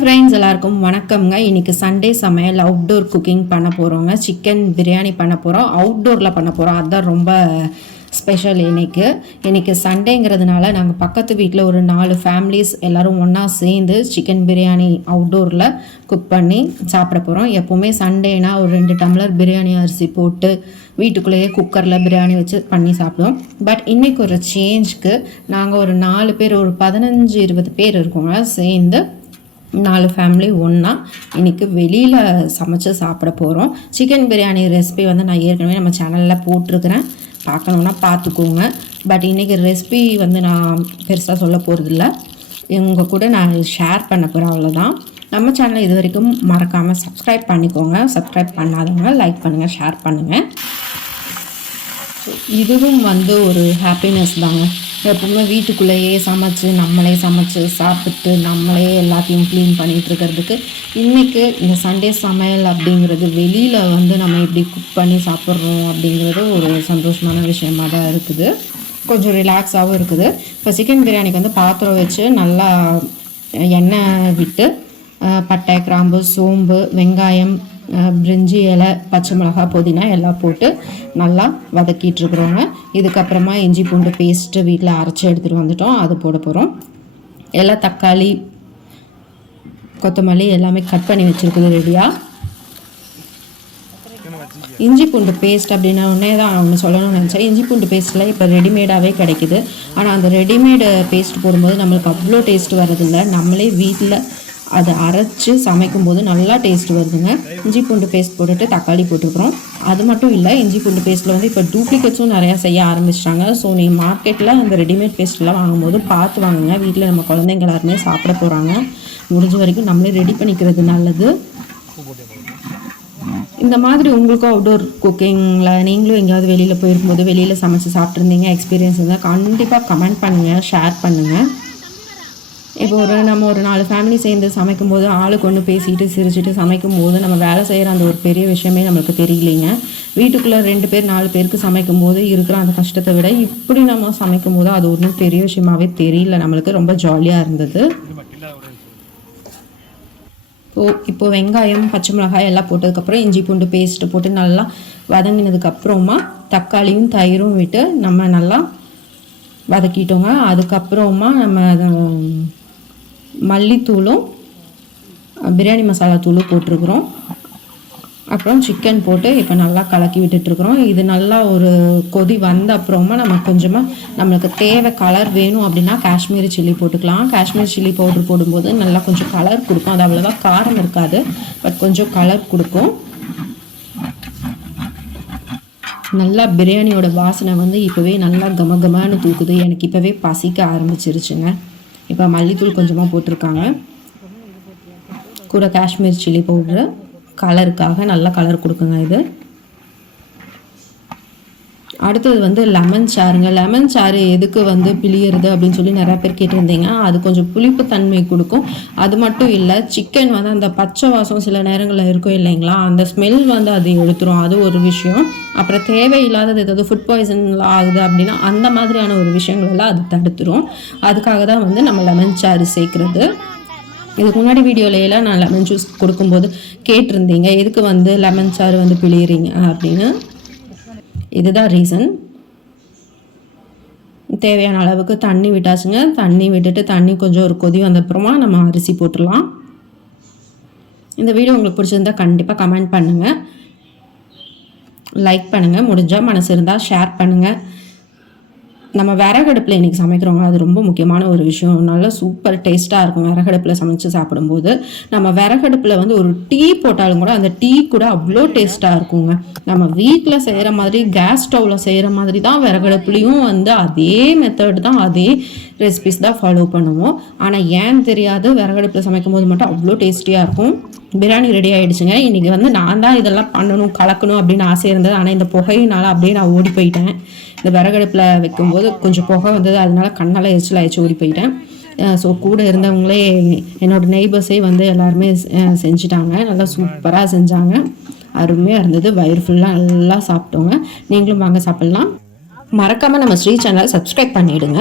Friends எல்லாருக்கும் வணக்கம்ங்க. இன்னைக்கு சண்டே சமையல் அவுட்டோர் குக்கிங் பண்ண போகிறோங்க சிக்கன் பிரியாணி பண்ண போகிறோம் அவுட்டோரில் பண்ண போகிறோம் அதுதான் ரொம்ப ஸ்பெஷல் இன்றைக்கு இன்றைக்கி சண்டேங்கிறதுனால நாங்கள் பக்கத்து வீட்டில் ஒரு நாலு ஃபேமிலிஸ் எல்லோரும் ஒன்றா சேர்ந்து சிக்கன் பிரியாணி அவுட்டோரில் குக் பண்ணி சாப்பிட போகிறோம் எப்போவுமே சண்டேனா ஒரு ரெண்டு டம்ளர் பிரியாணி அரிசி போட்டு வீட்டுக்குள்ளேயே குக்கரில் பிரியாணி வச்சு பண்ணி சாப்பிடுவோம். பட் இன்றைக்கி ஒரு சேஞ்ச்க்கு நாங்கள் ஒரு நாலு பேர் ஒரு பதினஞ்சு இருபது பேர் இருக்கோங்க. சேர்ந்து நாலு ஃபேமிலி ஒன்றா இன்றைக்கி வெளியில் சமைச்சு சாப்பிட போகிறோம் சிக்கன் பிரியாணி ரெசிபி வந்து நான் ஏற்கனவே நம்ம சேனலில் போட்டிருக்கிறேன். பார்க்கணுன்னா பார்த்துக்கோங்க. பட் இன்றைக்கி ரெசிபி வந்து நான் பெருசாக சொல்ல போகிறதில்ல உங்கள் கூட நான் ஷேர் பண்ண போகிறேன் அவ்வளோதான் நம்ம சேனலை இது வரைக்கும் மறக்காமல் சப்ஸ்கிரைப் பண்ணிக்கோங்க. சப்ஸ்கிரைப் பண்ணாதவங்க லைக் பண்ணுங்கள் ஷேர் பண்ணுங்கள் இதுவும் வந்து ஒரு ஹாப்பினஸ் தாங்க. எப்பவுமே வீட்டுக்குள்ளேயே சமைச்சு நம்மளே சமைச்சு சாப்பிட்டு நம்மளே எல்லாத்தையும் க்ளீன் பண்ணிகிட்டு இருக்கிறதுக்கு இன்றைக்கு இந்த சண்டே சமையல் அப்படிங்கிறது வெளியில் வந்து நம்ம இப்படி குக் பண்ணி சாப்பிட்றோம் அப்படிங்கிறது ஒரு சந்தோஷமான விஷயமா தான் இருக்குது. கொஞ்சம் ரிலாக்ஸாகவும் இருக்குது. இப்போ சிக்கன் பிரியாணிக்கு வந்து பாத்திரம் வச்சு நல்லா எண்ணெய் விட்டு பட்டை கிராம்பு சோம்பு வெங்காயம் பிரிஞ்சி இலை பச்சை மிளகா புதினா எல்லாம் போட்டு நல்லா வதக்கிட்டு இருக்கிறோங்க இதுக்கப்புறமா இஞ்சி பூண்டு பேஸ்ட்டு வீட்டில் அரைச்சி எடுத்துகிட்டு வந்துட்டோம். அது போட போகிறோம் எல்லாம் தக்காளி கொத்தமல்லி எல்லாமே கட் பண்ணி வச்சுருக்குது ரெடியாக இஞ்சி பூண்டு பேஸ்ட் அப்படின்னா ஒன்றே தான் ஒன்று சொல்லணும்னு நினச்சேன். இஞ்சி பூண்டு பேஸ்ட்டில் இப்போ ரெடிமேடாகவே கிடைக்குது. ஆனால் அந்த ரெடிமேடு பேஸ்ட் போடும்போது நம்மளுக்கு அவ்வளோ டேஸ்ட் வரதில்லை நம்மளே வீட்டில் அதை அரைச்சி சமைக்கும்போது நல்லா டேஸ்ட் வருதுங்க. இஞ்சி பூண்டு பேஸ்ட் போட்டுட்டு தக்காளி போட்டுக்கிறோம். அது மட்டும் இல்லை இஞ்சி பூண்டு பேஸ்ட்டில் வந்து இப்போ டூப்ளிகேட்ஸும் நிறையா செய்ய ஆரம்பிச்சிட்டாங்க. ஸோ நீங்கள் மார்க்கெட்டில் அந்த ரெடிமேட் பேஸ்ட்லாம் வாங்கும்போது பார்த்து வாங்குங்க. வீட்டில் நம்ம குழந்தைங்க எல்லாருமே சாப்பிட போகிறாங்க முடிஞ்ச வரைக்கும் நம்மளே ரெடி பண்ணிக்கிறது நல்லது. இந்த மாதிரி உங்களுக்கும் அவுட்டோர் குக்கிங்கில் நீங்களும் எங்கேயாவது வெளியில் போயிருக்கும்போது வெளியில் சமைச்சு சாப்பிட்ருந்தீங்க எக்ஸ்பீரியன்ஸ் இருந்தால் கண்டிப்பாக கமெண்ட் பண்ணுங்கள் ஷேர் பண்ணுங்கள் இப்போ ஒரு நம்ம ஒரு நாலு ஃபேமிலி சேர்ந்து சமைக்கும்போது ஆளுக்கு ஒன்று பேசிட்டு சிரிச்சிட்டு சமைக்கும்போது நம்ம வேலை செய்கிற அந்த ஒரு பெரிய விஷயமே நம்மளுக்கு தெரியலைங்க. வீட்டுக்குள்ளே ரெண்டு பேர் நாலு பேருக்கு சமைக்கும்போது இருக்கிற அந்த கஷ்டத்தை விட இப்படி நம்ம சமைக்கும் போது அது ஒன்றும் பெரிய விஷயமாவே தெரியல. நம்மளுக்கு ரொம்ப ஜாலியாக இருந்தது. இப்போ இப்போ வெங்காயம் பச்சை மிளகாய் எல்லாம் போட்டதுக்கப்புறம் இஞ்சி பூண்டு பேஸ்ட்டு போட்டு நல்லா வதங்கினதுக்கப்புறமா தக்காளியும் தயிரும் விட்டு நம்ம நல்லா வதக்கிட்டோங்க. அதுக்கப்புறமா நம்ம அதை மல்லித்தூளும் பிரியாணி மசாலா தூளும் போட்டிருக்கிறோம். அப்புறம் சிக்கன் போட்டு இப்போ நல்லா கலக்கி விட்டுட்ருக்குறோம் இது நல்லா ஒரு கொதி வந்த அப்புறமா நம்ம கொஞ்சமாக நம்மளுக்கு தேவை கலர் வேணும் அப்படின்னா காஷ்மீரி சில்லி போட்டுக்கலாம். காஷ்மீரி சில்லி பவுடர் போடும்போது நல்லா கொஞ்சம் கலர் கொடுக்கும். அது அவ்வளோவா காரம் இருக்காது பட் கொஞ்சம் கலர் கொடுக்கும். நல்லா பிரியாணியோட வாசனை வந்து இப்போவே நல்லா கம கமான்னு தூக்குது. எனக்கு இப்போவே பசிக்க ஆரம்பிச்சிருச்சுங்க. இப்போ மல்லித்தூள் கொஞ்சமாக போட்டிருக்காங்க. கூட காஷ்மீர் சில்லி பவுட்ரு. கலருக்காக நல்ல கலர் கொடுக்குங்க இது. அடுத்தது வந்து லெமன் சாருங்க. லெமன் சாறு எதுக்கு வந்து பிழியறது அப்படின்னு சொல்லி நிறைய பேர் கேட்டிருந்தீங்க. அது கொஞ்சம் புளிப்பு தன்மை கொடுக்கும். அது மட்டும் இல்லை சிக்கன் வந்து அந்த பச்சை வாசம் சில நேரங்களில் இருக்கும் இல்லைங்களா? அந்த ஸ்மெல் வந்து அது எடுத்துரும். அது ஒரு விஷயம். அப்புறம் தேவையில்லாதது ஏதாவது ஃபுட் பாய்சன் ஆகுது அப்படின்னா அந்த மாதிரியான ஒரு விஷயங்களெல்லாம் அது தடுத்துரும். அதுக்காக தான் வந்து நம்ம லெமன் சாறு சேர்க்குறது. இதுக்கு முன்னாடி வீடியோலையெல்லாம் நான் லெமன் ஜூஸ் கொடுக்கும்போது கேட்டிருந்தீங்க. எதுக்கு வந்து லெமன் சாறு வந்து பிழியிறீங்க அப்படின்னு. இதுதான் ரீசன் தேவையான அளவுக்கு தண்ணி விட்டாச்சுங்க. தண்ணி விட்டுட்டு தண்ணி கொஞ்சம் ஒரு கொதி வந்த அப்புறமா நம்ம அரிசி போட்டுடலாம். இந்த வீடியோ உங்களுக்கு பிடிச்சிருந்தா கண்டிப்பாக கமெண்ட் பண்ணுங்கள் லைக் பண்ணுங்கள் முடிஞ்சால் மனசு இருந்தால் ஷேர் பண்ணுங்கள் நம்ம விறகடுப்பில் இன்றைக்கி சமைக்கிறோங்க அது ரொம்ப முக்கியமான ஒரு விஷயம். நல்லா சூப்பர் டேஸ்ட்டாக இருக்கும் விறகடுப்பில் சமைச்சு சாப்பிடும்போது. நம்ம விறகடுப்பில் வந்து ஒரு டீ போட்டாலும் கூட அந்த டீ கூட அவ்வளோ டேஸ்ட்டாக இருக்குங்க. நம்ம வீட்டில் செய்கிற மாதிரி கேஸ் ஸ்டவ்வில் செய்கிற மாதிரி தான் விறகடுப்புலேயும் வந்து அதே மெத்தட் தான் அதே ரெசிபிஸ் தான் ஃபாலோ பண்ணுவோம். ஆனால் ஏன் தெரியாது? விறகடுப்பில் சமைக்கும் போது மட்டும் அவ்வளோ டேஸ்டியாக இருக்கும். பிரியாணி ரெடி ஆகிடுச்சுங்க இன்றைக்கி வந்து நான் தான் இதெல்லாம் பண்ணணும் கலக்கணும் அப்படின்னு ஆசை இருந்தது. ஆனால் இந்த புகையினால் அப்படியே நான் ஓடி போயிட்டேன். இந்த விறகடுப்பில் வைக்கும்போது கொஞ்சம் புகை வந்தது. அதனால கண்ணால் எரிச்சல் ஆயிடுச்சு ஓடி போயிட்டேன். ஸோ கூட இருந்தவங்களே என்னோட நெய்பர்ஸே வந்து எல்லாருமே செஞ்சுட்டாங்க. நல்லா சூப்பராக செஞ்சாங்க. அருமையாக இருந்தது. வயிறு ஃபுல்லாக நல்லா சாப்பிட்டோங்க. நீங்களும் வாங்க சாப்பிட்லாம். மறக்காமல் நம்ம ஸ்ரீ சேனலை சப்ஸ்கிரைப் பண்ணிவிடுங்க